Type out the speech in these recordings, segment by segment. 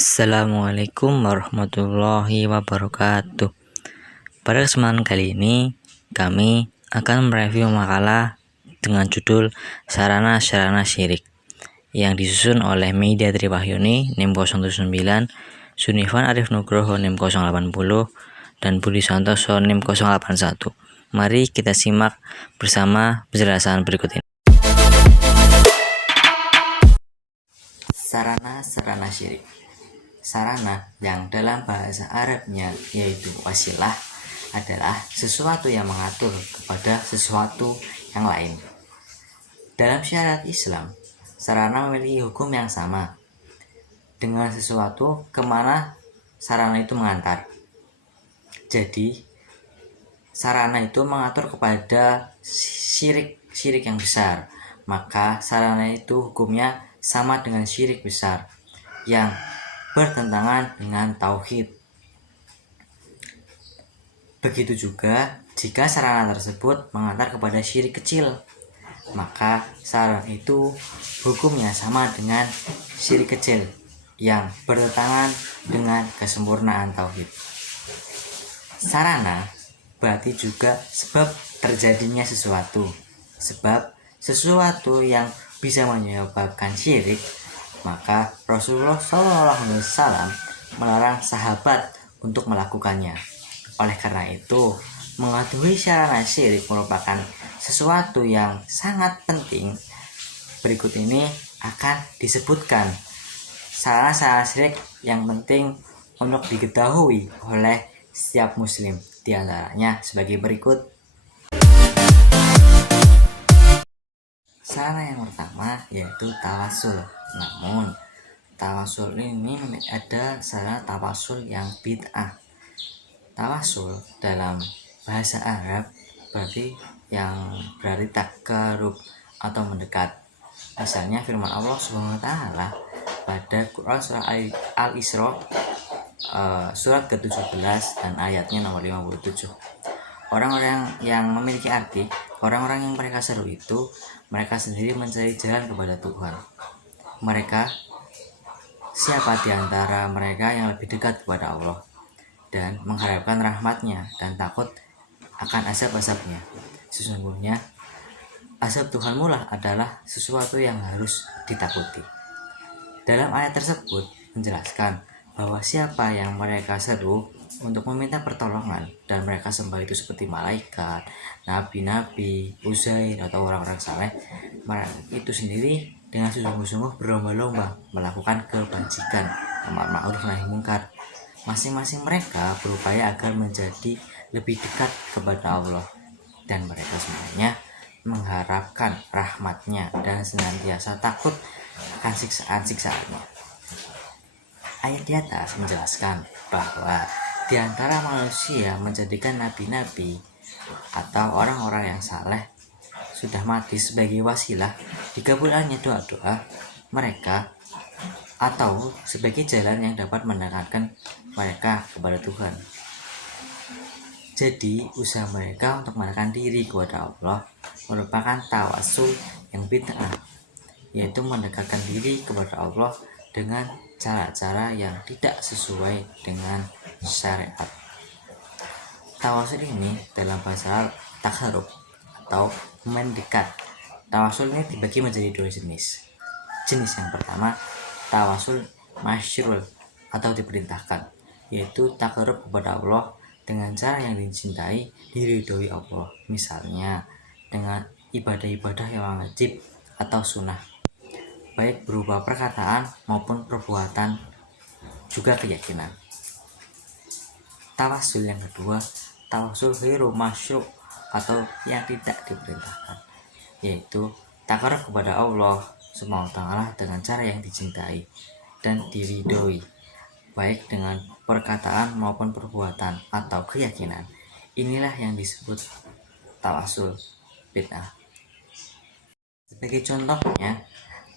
Assalamualaikum warahmatullahi wabarakatuh. Pada kesempatan kali ini, kami akan mereview makalah dengan judul Sarana-sarana syirik yang disusun oleh Meida Triwahyuni NIM 079, Sunifan Arif Nugroho NIM 080, dan Budi Santoso NIM 081. Mari kita simak bersama penjelasan berikut ini. Sarana-sarana syirik. Sarana yang dalam bahasa Arabnya yaitu wasilah adalah sesuatu yang mengatur kepada sesuatu yang lain. Dalam syariat Islam, sarana memiliki hukum yang sama dengan sesuatu kemana sarana itu mengantar. Jadi, sarana itu mengatur kepada syirik yang besar, maka sarana itu hukumnya sama dengan syirik besar yang bertentangan dengan tauhid. Begitu juga jika sarana tersebut mengantar kepada syirik kecil, maka sarana itu hukumnya sama dengan syirik kecil yang bertentangan dengan kesempurnaan tauhid. Sarana berarti juga sebab terjadinya sesuatu. Sebab sesuatu yang bisa menyebabkan syirik, maka Rasulullah SAW melarang sahabat untuk melakukannya. Oleh karena itu, mengetahui sarana syirik merupakan sesuatu yang sangat penting. Berikut ini akan disebutkan sarana-sarana syirik yang penting untuk diketahui oleh setiap muslim. Di antaranya sebagai berikut. Sarana yang pertama yaitu tawasul. Namun, tawasul ini ada sarana tawasul yang bid'ah. Tawasul dalam bahasa Arab berarti takarub atau mendekat. Misalnya firman Allah Subhanahu wa taala pada Quran surah Al-Isra surat ke-17 dan ayatnya nomor 57. Orang-orang yang memiliki arti, orang-orang yang mereka seru itu, mereka sendiri mencari jalan kepada Tuhan. Mereka, siapa di antara mereka yang lebih dekat kepada Allah dan mengharapkan rahmat-Nya dan takut akan azab-azabnya. Sesungguhnya azab Tuhanmu lah adalah sesuatu yang harus ditakuti. Dalam ayat tersebut menjelaskan bahwa siapa yang mereka seru untuk meminta pertolongan dan mereka sembah itu seperti malaikat, nabi-nabi, Uzair atau orang-orang saleh, mereka itu sendiri dengan sungguh-sungguh berlomba-lomba melakukan kebajikan, amar ma'ruf nahi mungkar. Masing-masing mereka berupaya agar menjadi lebih dekat kepada Allah, dan mereka semuanya mengharapkan rahmat-Nya dan senantiasa takut akan siksaan-siksaannya. Ayat di atas menjelaskan bahwa di antara manusia menjadikan nabi-nabi atau orang-orang yang saleh sudah mati sebagai wasilah dikabulkannya doa-doa mereka atau sebagai jalan yang dapat mendekatkan mereka kepada Tuhan. Jadi usaha mereka untuk mendekatkan diri kepada Allah merupakan tawasul yang bid'ah, yaitu mendekatkan diri kepada Allah dengan cara-cara yang tidak sesuai dengan syariat. Tawasul ini dalam bahasa takarub atau mendekat. Tawasul ini dibagi menjadi dua jenis. Jenis yang pertama, tawasul masyrul atau diperintahkan, yaitu takarub kepada Allah dengan cara yang dicintai, diridhoi Allah. Misalnya dengan ibadah-ibadah yang wajib atau sunnah, baik berupa perkataan maupun perbuatan, juga keyakinan. Tawasul yang kedua, tawasul ghairu masyru' atau yang tidak diperintahkan, yaitu takarub kepada Allah SWT dengan cara yang dicintai dan diridhoi, baik dengan perkataan maupun perbuatan atau keyakinan. Inilah yang disebut tawasul bid'ah. Sebagai contohnya,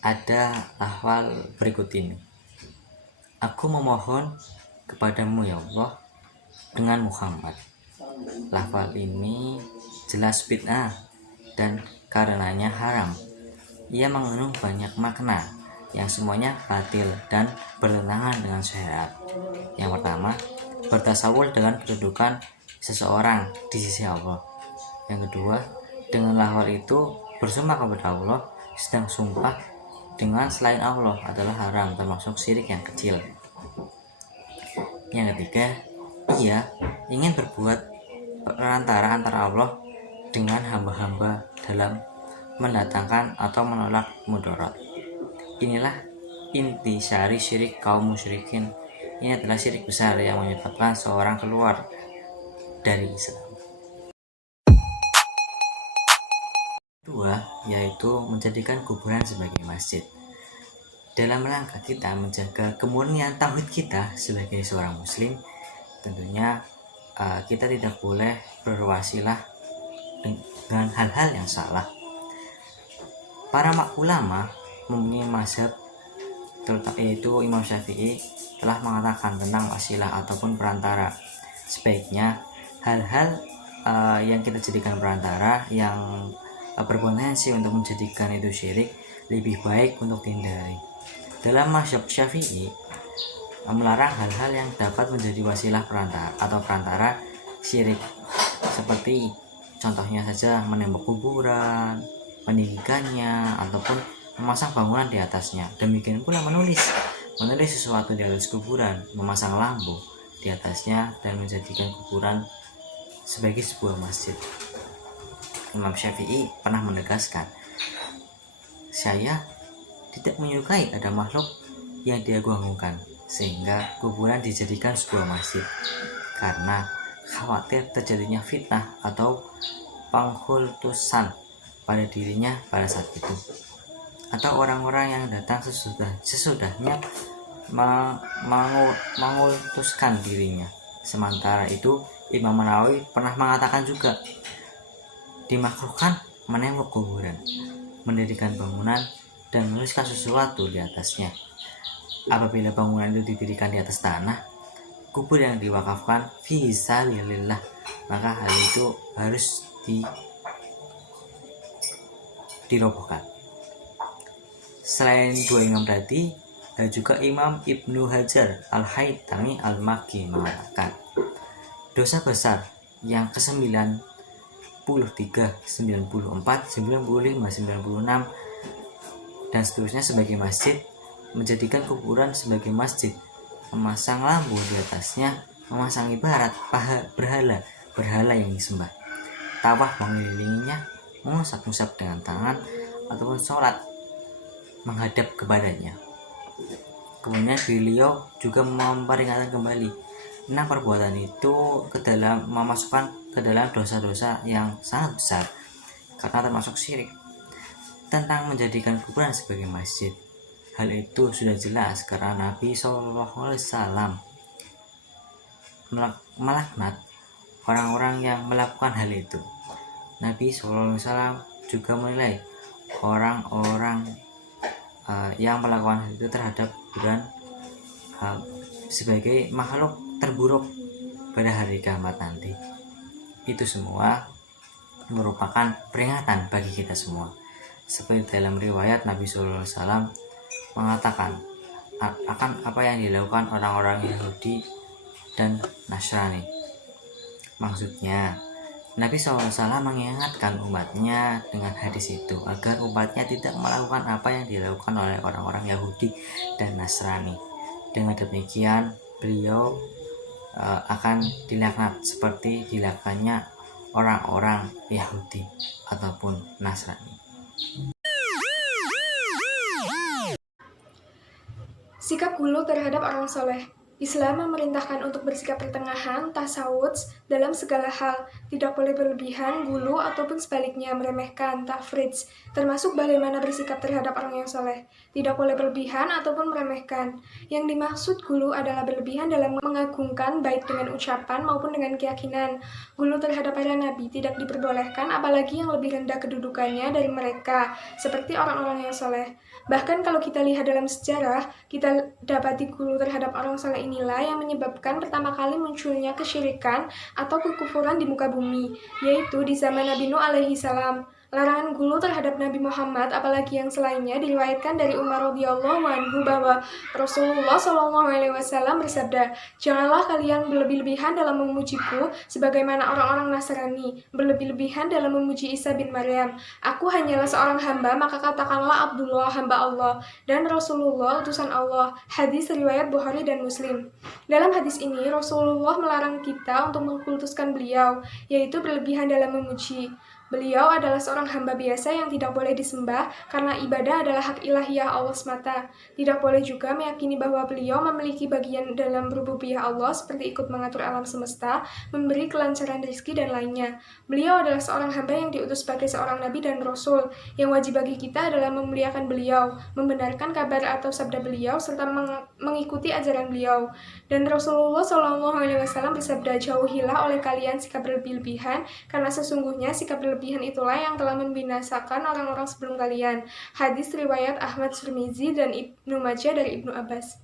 ada lafal berikut ini. Aku memohon kepadamu ya Allah dengan Muhammad. Lafal ini jelas bid'ah dan karenanya haram. Ia mengandung banyak makna yang semuanya batil dan bertentangan dengan syariat. Yang pertama, bertasawul dengan kedudukan seseorang di sisi Allah. Yang kedua, dengan lafal itu bersumpah kepada Allah, sedang sumpah dengan selain Allah adalah haram, termasuk syirik yang kecil. Yang ketiga, ia ingin berbuat perantara antara Allah dengan hamba-hamba dalam mendatangkan atau menolak mudarat. Inilah inti syari syirik kaum musyrikin. Ini adalah syirik besar yang menyebabkan seorang keluar dari Islam. Kedua, yaitu menjadikan kuburan sebagai masjid. Dalam rangka kita menjaga kemurnian tauhid kita sebagai seorang muslim, tentunya kita tidak boleh berwasilah dengan hal-hal yang salah. Para ulama mempunyai mazhab, yaitu Imam Syafi'i, telah mengatakan tentang wasilah ataupun perantara. Sebaiknya hal-hal yang kita jadikan perantara yang berpotensi untuk menjadikan itu syirik lebih baik untuk dihindari. Dalam mazhab Syafi'i melarang hal-hal yang dapat menjadi wasilah perantara atau perantara syirik, seperti contohnya saja menembak kuburan, meninggikannya, ataupun memasang bangunan di atasnya. Demikian pula menulis sesuatu di atas kuburan, memasang lampu di atasnya, dan menjadikan kuburan sebagai sebuah masjid. Imam Syafi'i pernah menegaskan, saya tidak menyukai ada makhluk yang diagung-agungkan sehingga kuburan dijadikan sebuah masjid, karena khawatir terjadinya fitnah atau penghultusan pada dirinya pada saat itu, atau orang-orang yang datang sesudahnya mengultuskan dirinya. Sementara itu Imam Nawawi pernah mengatakan juga, dimakruhkan menembak kuburan, mendirikan bangunan, dan menuliskan sesuatu di atasnya. Apabila bangunan itu didirikan di atas tanah, kubur yang diwakafkan fi sabilillah, maka hal itu harus dirobohkan. Selain dua imam tadi, juga Imam Ibnu Hajar Al-Haytami Al-Makki mengatakan, dosa besar yang ke-93, 94, 95, 96 dan seterusnya sebagai masjid, menjadikan kuburan sebagai masjid, memasang lampu di atasnya, memasang ibarat berhala yang disembah, tawaf mengelilinginya, mengusap-usap dengan tangan, ataupun sholat menghadap kepadanya. Kemudian beliau juga memperingatkan kembali, nah perbuatan itu memasukkan ke dalam dosa-dosa yang sangat besar, karena termasuk syirik. Tentang menjadikan kuburan sebagai masjid, hal itu sudah jelas karena Nabi SAW melaknat orang-orang yang melakukan hal itu. Nabi SAW juga menilai orang-orang yang melakukan hal itu terhadap kuburan sebagai makhluk terburuk pada hari kiamat nanti. Itu semua merupakan peringatan bagi kita semua. Seperti dalam riwayat, Nabi SAW mengatakan akan apa yang dilakukan orang-orang Yahudi dan Nasrani. Maksudnya, Nabi SAW mengingatkan umatnya dengan hadis itu agar umatnya tidak melakukan apa yang dilakukan oleh orang-orang Yahudi dan Nasrani. Dengan demikian, beliau akan dilaknat seperti dilakukannya orang-orang Yahudi ataupun Nasrani. Sikap hulu terhadap orang soleh. Islam memerintahkan untuk bersikap pertengahan, tasawuf dalam segala hal, tidak boleh berlebihan, gulu, ataupun sebaliknya meremehkan, tafridz, termasuk bagaimana bersikap terhadap orang yang soleh. Tidak boleh berlebihan ataupun meremehkan. Yang dimaksud gulu adalah berlebihan dalam mengagungkan baik dengan ucapan maupun dengan keyakinan. Gulu terhadap para nabi tidak diperbolehkan, apalagi yang lebih rendah kedudukannya dari mereka, seperti orang-orang yang soleh. Bahkan kalau kita lihat dalam sejarah, kita dapati gulu terhadap orang soleh inilah yang menyebabkan pertama kali munculnya kesyirikan atau kekufuran di muka bumi, yaitu di zaman Nabi Nuh alaihi salam. Larangan gulu terhadap Nabi Muhammad, apalagi yang selainnya, diriwayatkan dari Umar radhiyallahu anhu bahwa Rasulullah SAW bersabda, "Janganlah kalian berlebih-lebihan dalam memujiku, sebagaimana orang-orang Nasrani berlebih-lebihan dalam memuji Isa bin Maryam. Aku hanyalah seorang hamba, maka katakanlah Abdullah, hamba Allah, dan Rasulullah, utusan Allah." Hadis riwayat Bukhari dan Muslim. Dalam hadis ini, Rasulullah melarang kita untuk mengkultuskan beliau, yaitu berlebihan dalam memuji. Beliau adalah seorang hamba biasa yang tidak boleh disembah karena ibadah adalah hak ilahiyah Allah semata. Tidak boleh juga meyakini bahwa beliau memiliki bagian dalam rububiyah Allah seperti ikut mengatur alam semesta, memberi kelancaran rezeki dan lainnya. Beliau adalah seorang hamba yang diutus sebagai seorang nabi dan rasul. Yang wajib bagi kita adalah memuliakan beliau, membenarkan kabar atau sabda beliau serta mengikuti ajaran beliau. Dan Rasulullah SAW bersabda, "Jauhilah oleh kalian sikap berlebih-lebihan, karena sesungguhnya sikap berlebihan itulah yang telah membinasakan orang-orang sebelum kalian." Hadis riwayat Ahmad Tirmizi dan Ibnu Majah dari Ibnu Abbas.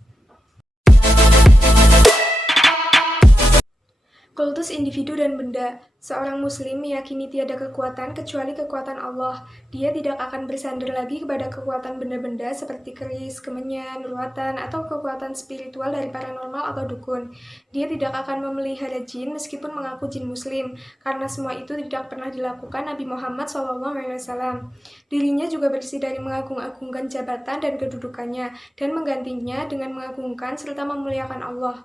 Kultus individu dan benda. Seorang muslim meyakini tiada kekuatan kecuali kekuatan Allah. Dia tidak akan bersandar lagi kepada kekuatan benda-benda seperti keris, kemenyan, ruatan, atau kekuatan spiritual dari paranormal atau dukun. Dia tidak akan memelihara jin meskipun mengaku jin muslim, karena semua itu tidak pernah dilakukan Nabi Muhammad SAW. Dirinya juga bersih dari mengagung-agungkan jabatan dan kedudukannya, dan menggantinya dengan mengagungkan serta memuliakan Allah.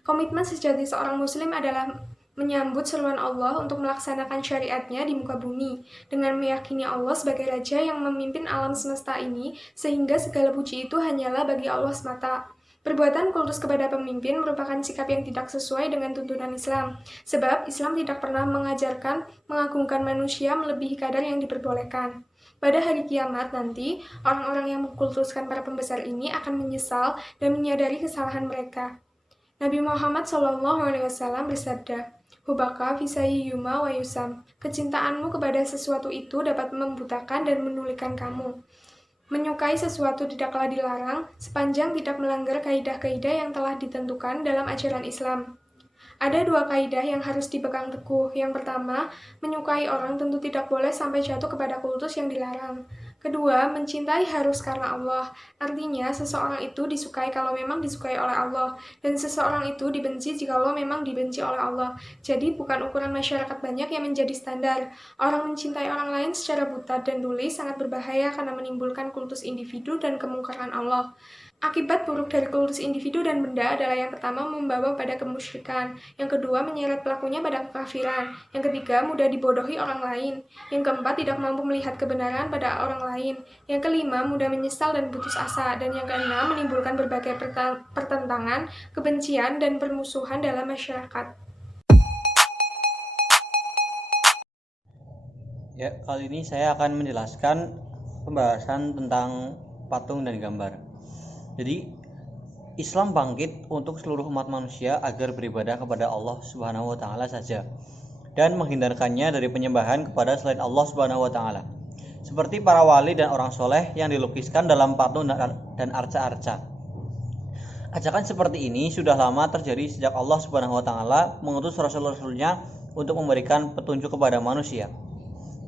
Komitmen sejati seorang muslim adalah menyambut seruan Allah untuk melaksanakan syariatnya di muka bumi, dengan meyakini Allah sebagai Raja yang memimpin alam semesta ini, sehingga segala puji itu hanyalah bagi Allah semata. Perbuatan kultus kepada pemimpin merupakan sikap yang tidak sesuai dengan tuntunan Islam, sebab Islam tidak pernah mengajarkan mengagungkan manusia melebihi kadar yang diperbolehkan. Pada hari kiamat nanti, orang-orang yang mengkultuskan para pembesar ini akan menyesal dan menyadari kesalahan mereka. Nabi Muhammad SAW bersabda, "Hubaka fisai yuma wa yusam." Kecintaanmu kepada sesuatu itu dapat membutakan dan menulikan kamu. Menyukai sesuatu tidaklah dilarang sepanjang tidak melanggar kaidah-kaidah yang telah ditentukan dalam ajaran Islam. Ada dua kaidah yang harus dipegang teguh. Yang pertama, menyukai orang tentu tidak boleh sampai jatuh kepada kultus yang dilarang. Kedua, mencintai harus karena Allah. Artinya, seseorang itu disukai kalau memang disukai oleh Allah, dan seseorang itu dibenci jikalau memang dibenci oleh Allah. Jadi, bukan ukuran masyarakat banyak yang menjadi standar. Orang mencintai orang lain secara buta dan tuli sangat berbahaya karena menimbulkan kultus individu dan kemungkaran Allah. Akibat buruk dari kultus individu dan benda adalah yang pertama membawa pada kemusyrikan, yang kedua menyeret pelakunya pada kekafiran, yang ketiga mudah dibodohi orang lain, yang keempat tidak mampu melihat kebenaran pada orang lain, yang kelima mudah menyesal dan putus asa, dan yang keenam menimbulkan berbagai pertentangan, kebencian, dan permusuhan dalam masyarakat. Ya, kali ini saya akan menjelaskan pembahasan tentang patung dan gambar. Jadi, Islam bangkit untuk seluruh umat manusia agar beribadah kepada Allah Subhanahu wa taala saja dan menghindarkannya dari penyembahan kepada selain Allah Subhanahu wa taala. Seperti para wali dan orang soleh yang dilukiskan dalam patung dan arca-arca. Ajakan seperti ini sudah lama terjadi sejak Allah Subhanahu wa taala mengutus rasul-rasulnya untuk memberikan petunjuk kepada manusia.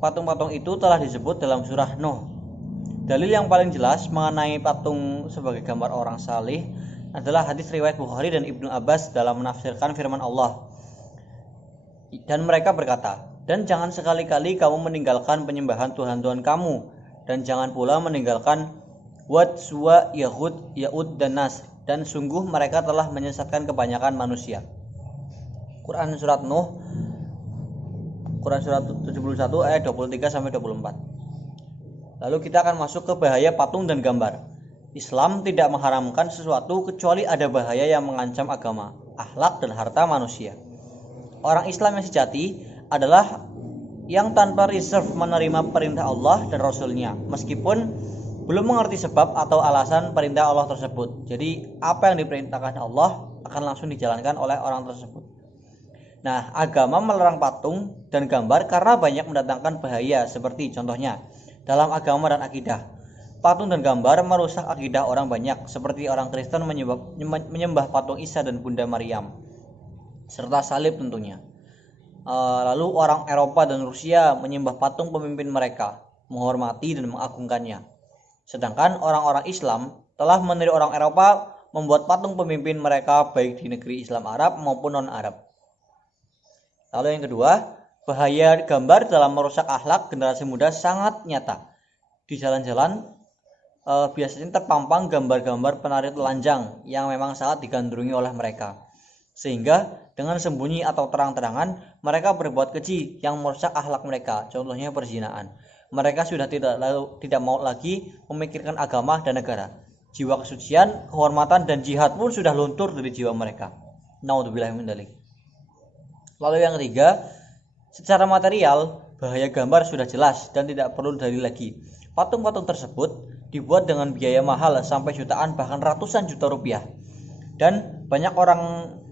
Patung-patung itu telah disebut dalam surah Nuh. Dalil yang paling jelas mengenai patung sebagai gambar orang saleh adalah hadis riwayat Bukhari dan Ibnu Abbas dalam menafsirkan firman Allah. Dan mereka berkata, "Dan jangan sekali-kali kamu meninggalkan penyembahan Tuhan-Tuhan kamu, dan jangan pula meninggalkan Wad, Suwa, Yahud, Ya'ud, dan Nas, dan sungguh mereka telah menyesatkan kebanyakan manusia." Quran surat Nuh, Quran surat 71 ayat 23-24. Lalu kita akan masuk ke bahaya patung dan gambar. Islam tidak mengharamkan sesuatu kecuali ada bahaya yang mengancam agama, akhlak, dan harta manusia. Orang Islam yang sejati adalah yang tanpa reserve menerima perintah Allah dan Rasul-Nya, meskipun belum mengerti sebab atau alasan perintah Allah tersebut. Jadi apa yang diperintahkan Allah akan langsung dijalankan oleh orang tersebut. Nah, agama melarang patung dan gambar karena banyak mendatangkan bahaya, seperti contohnya dalam agama dan akidah. Patung dan gambar merusak akidah orang banyak, seperti orang Kristen menyembah patung Isa dan Bunda Maryam, serta salib tentunya. Lalu orang Eropa dan Rusia menyembah patung pemimpin mereka, menghormati dan mengagungkannya. Sedangkan orang-orang Islam telah meniru orang Eropa membuat patung pemimpin mereka baik di negeri Islam Arab maupun non-Arab. Lalu yang kedua, bahaya gambar dalam merusak akhlak generasi muda sangat nyata. Di jalan-jalan biasanya terpampang gambar-gambar penari telanjang yang memang sangat digandrungi oleh mereka. Sehingga dengan sembunyi atau terang-terangan mereka berbuat keji yang merusak akhlak mereka. Contohnya perzinaan. Mereka sudah tidak mau lagi memikirkan agama dan negara. Jiwa kesucian, kehormatan dan jihad pun sudah luntur dari jiwa mereka. Naudzubillah min dzalik. Lalu yang ketiga, secara material bahaya gambar sudah jelas dan tidak perlu dalil lagi. Patung-patung tersebut dibuat dengan biaya mahal sampai jutaan bahkan ratusan juta rupiah. Dan banyak orang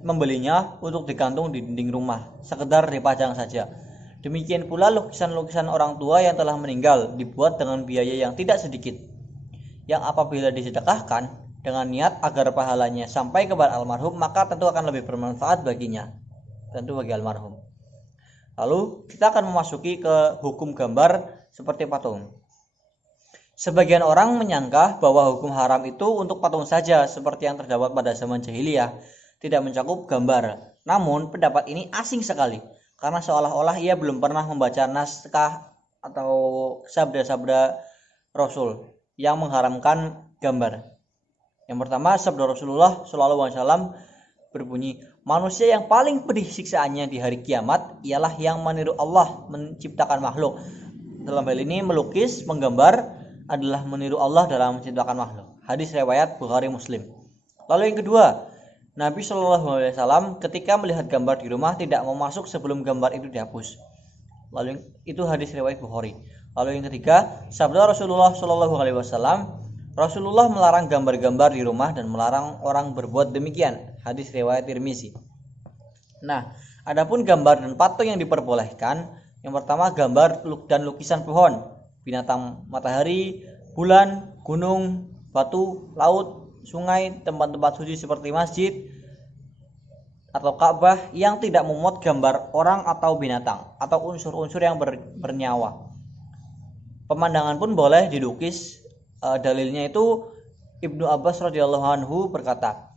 membelinya untuk digantung di dinding rumah, sekedar dipajang saja. Demikian pula lukisan-lukisan orang tua yang telah meninggal dibuat dengan biaya yang tidak sedikit, yang apabila disedekahkan dengan niat agar pahalanya sampai kepada almarhum, maka tentu akan lebih bermanfaat baginya, tentu bagi almarhum. Lalu kita akan memasuki ke hukum gambar seperti patung. Sebagian orang menyangka bahwa hukum haram itu untuk patung saja seperti yang terdapat pada zaman jahiliyah, tidak mencakup gambar. Namun pendapat ini asing sekali karena seolah-olah ia belum pernah membaca naskah atau sabda-sabda Rasul yang mengharamkan gambar. Yang pertama, sabda Rasulullah SAW berbunyi, manusia yang paling pedih siksaannya di hari kiamat ialah yang meniru Allah menciptakan makhluk. Dalam hal ini melukis, menggambar adalah meniru Allah dalam menciptakan makhluk. Hadis riwayat Bukhari Muslim. Lalu yang kedua, Nabi SAW ketika melihat gambar di rumah tidak mau masuk sebelum gambar itu dihapus. Lalu itu hadis riwayat Bukhari. Lalu yang ketiga, sabda Rasulullah SAW, Rasulullah melarang gambar-gambar di rumah dan melarang orang berbuat demikian. Hadis riwayat Tirmizi. Nah, adapun gambar dan patung yang diperbolehkan, yang pertama gambar dan lukisan pohon, binatang, matahari, bulan, gunung, batu, laut, sungai, tempat-tempat suci seperti masjid atau Ka'bah yang tidak memuat gambar orang atau binatang atau unsur-unsur yang bernyawa. Pemandangan pun boleh dilukis. Dalilnya itu Ibnu Abbas radhiyallahu anhu berkata,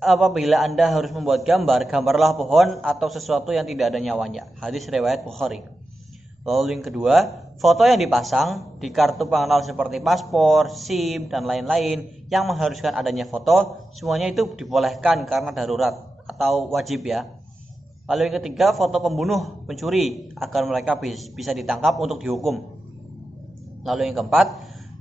apabila Anda harus membuat gambar, gambarlah pohon atau sesuatu yang tidak ada nyawanya. Hadis riwayat Bukhari. Lalu yang kedua, foto yang dipasang di kartu pengenal seperti paspor, SIM, dan lain-lain yang mengharuskan adanya foto, semuanya itu dibolehkan karena darurat atau wajib ya. Lalu yang ketiga, foto pembunuh, pencuri agar mereka bisa ditangkap untuk dihukum. Lalu yang keempat,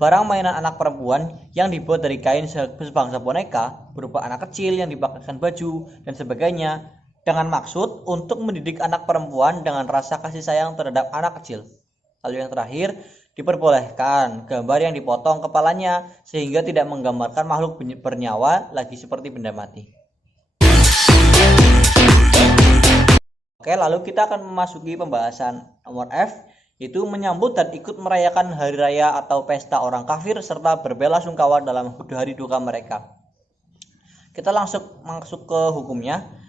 barang mainan anak perempuan yang dibuat dari kain sebangsa boneka berupa anak kecil yang dipakaikan baju dan sebagainya, dengan maksud untuk mendidik anak perempuan dengan rasa kasih sayang terhadap anak kecil. Lalu yang terakhir, diperbolehkan gambar yang dipotong kepalanya sehingga tidak menggambarkan makhluk bernyawa lagi seperti benda mati. Oke, lalu kita akan memasuki pembahasan nomor F, yaitu menyambut dan ikut merayakan hari raya atau pesta orang kafir serta berbelasungkawa dalam hari duka mereka. Kita langsung masuk ke hukumnya.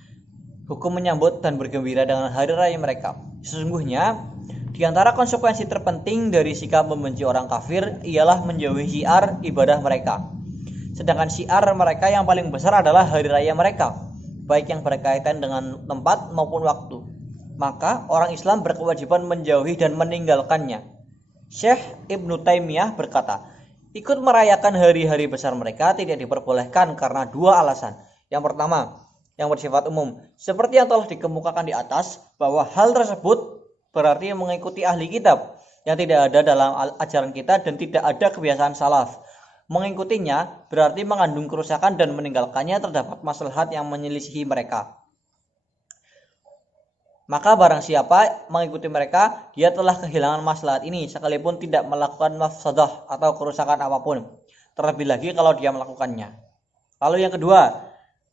Hukum menyambut dan bergembira dengan hari raya mereka. Sesungguhnya, di antara konsekuensi terpenting dari sikap membenci orang kafir ialah menjauhi syiar ibadah mereka. Sedangkan syiar mereka yang paling besar adalah hari raya mereka, baik yang berkaitan dengan tempat maupun waktu. Maka orang Islam berkewajiban menjauhi dan meninggalkannya. Syekh Ibnu Taimiyah berkata, ikut merayakan hari-hari besar mereka tidak diperbolehkan karena dua alasan. Yang pertama, yang bersifat umum, seperti yang telah dikemukakan di atas, bahwa hal tersebut berarti mengikuti ahli kitab yang tidak ada dalam ajaran kita dan tidak ada kebiasaan salaf. Mengikutinya berarti mengandung kerusakan dan meninggalkannya terdapat maslahat yang menyelisihi mereka. Maka barang siapa mengikuti mereka, dia telah kehilangan maslahat ini sekalipun tidak melakukan mafsadah atau kerusakan apapun, terlebih lagi kalau dia melakukannya. Lalu yang kedua,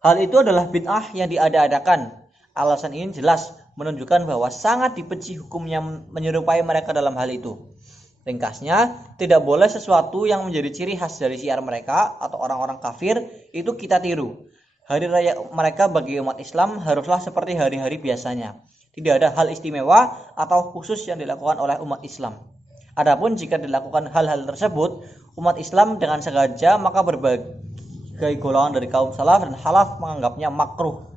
hal itu adalah bid'ah yang diada-adakan. Alasan ini jelas menunjukkan bahwa sangat dibenci hukumnya menyerupai mereka dalam hal itu. Ringkasnya, tidak boleh sesuatu yang menjadi ciri khas dari syiar mereka atau orang-orang kafir itu kita tiru. Hari raya mereka bagi umat Islam haruslah seperti hari-hari biasanya. Tidak ada hal istimewa atau khusus yang dilakukan oleh umat Islam. Adapun jika dilakukan hal-hal tersebut umat Islam dengan sengaja, maka berbagai golongan dari kaum salaf dan khalaf menganggapnya makruh.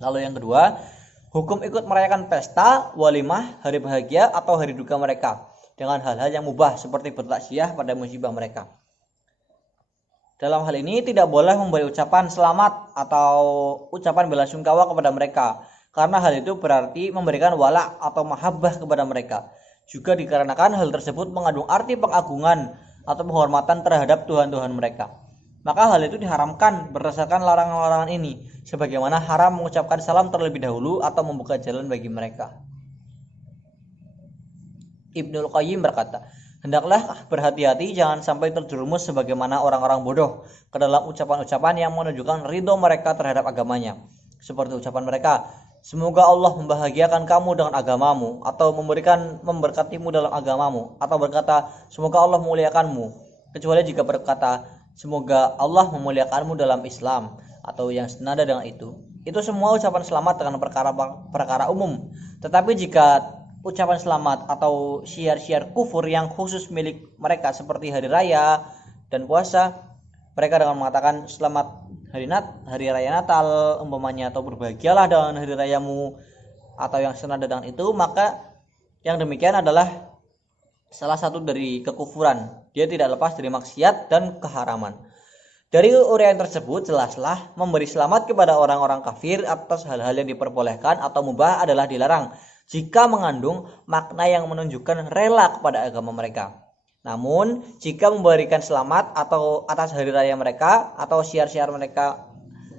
Lalu yang kedua, hukum ikut merayakan pesta, walimah, hari bahagia atau hari duka mereka dengan hal-hal yang mubah seperti bertaziah pada musibah mereka. Dalam hal ini tidak boleh memberi ucapan selamat atau ucapan belasungkawa kepada mereka, karena hal itu berarti memberikan wala atau mahabbah kepada mereka. Juga dikarenakan hal tersebut mengandung arti pengagungan atau penghormatan terhadap Tuhan-Tuhan mereka. Maka hal itu diharamkan berdasarkan larangan-larangan ini, sebagaimana haram mengucapkan salam terlebih dahulu atau membuka jalan bagi mereka. Ibnul Qayyim berkata, hendaklah berhati-hati jangan sampai terjerumus sebagaimana orang-orang bodoh ke dalam ucapan-ucapan yang menunjukkan ridho mereka terhadap agamanya. Seperti ucapan mereka, semoga Allah membahagiakan kamu dengan agamamu, atau memberkatimu dalam agamamu, atau berkata, semoga Allah memuliakanmu, kecuali jika berkata, semoga Allah memuliakanmu dalam Islam, atau yang senada dengan itu. Itu semua ucapan selamat dengan perkara umum. Tetapi jika ucapan selamat atau syiar-syiar kufur yang khusus milik mereka seperti hari raya dan puasa, mereka dengan mengatakan selamat hari raya Natal umpamanya, atau berbahagialah dengan hari rayamu, atau yang senada dengan itu, maka yang demikian adalah salah satu dari kekufuran. Dia tidak lepas dari maksiat dan keharaman. Dari uraian tersebut jelaslah memberi selamat kepada orang-orang kafir atas hal-hal yang diperbolehkan atau mubah adalah dilarang jika mengandung makna yang menunjukkan rela kepada agama mereka. Namun jika memberikan selamat atau atas hari raya mereka atau syiar-syiar mereka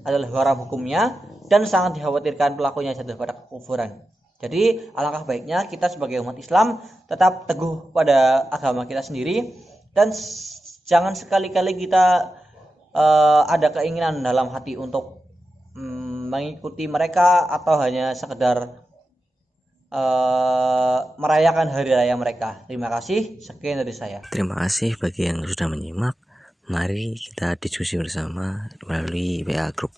adalah haram hukumnya dan sangat dikhawatirkan pelakunya jatuh pada kekufuran. Jadi alangkah baiknya kita sebagai umat Islam tetap teguh pada agama kita sendiri, dan jangan sekali-kali kita ada keinginan dalam hati untuk mengikuti mereka atau hanya sekedar merayakan hari raya mereka. Terima kasih, sekian dari saya. Terima kasih bagi yang sudah menyimak. Mari kita diskusi bersama melalui WA Group.